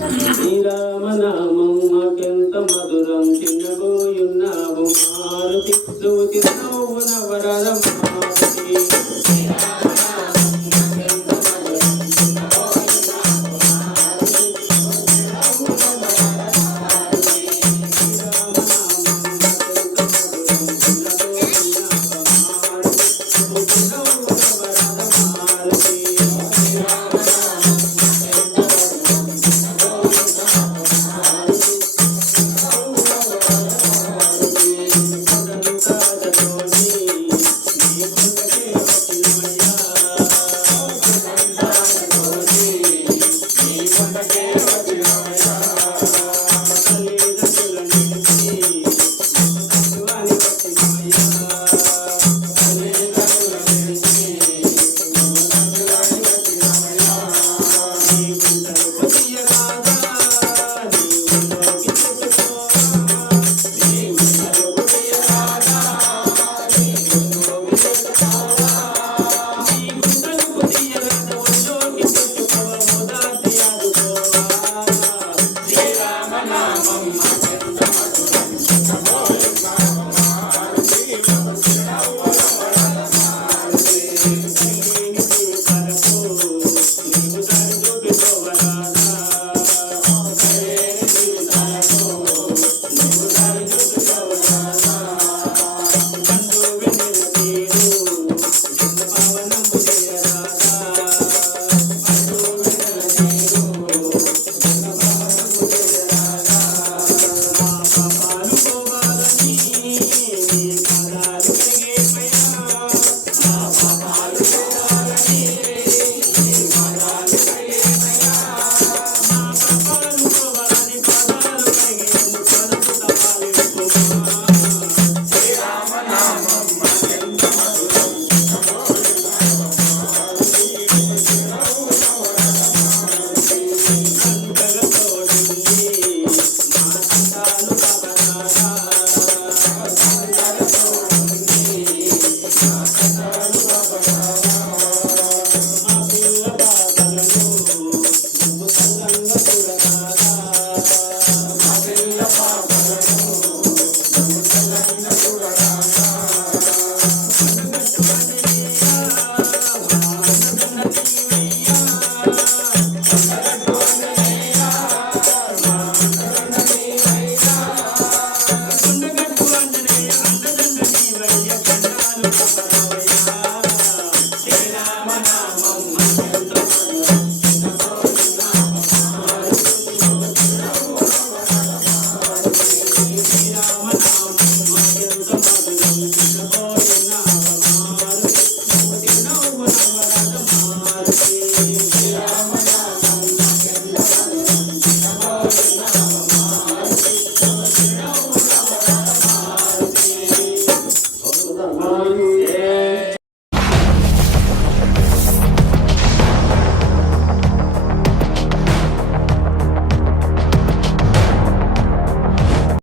శ్రీరామనామం మాకెంత మధురం చిన్నబోయున్నావు మారుతి దూతి నవ్వు నవరద మారుతి 감 사.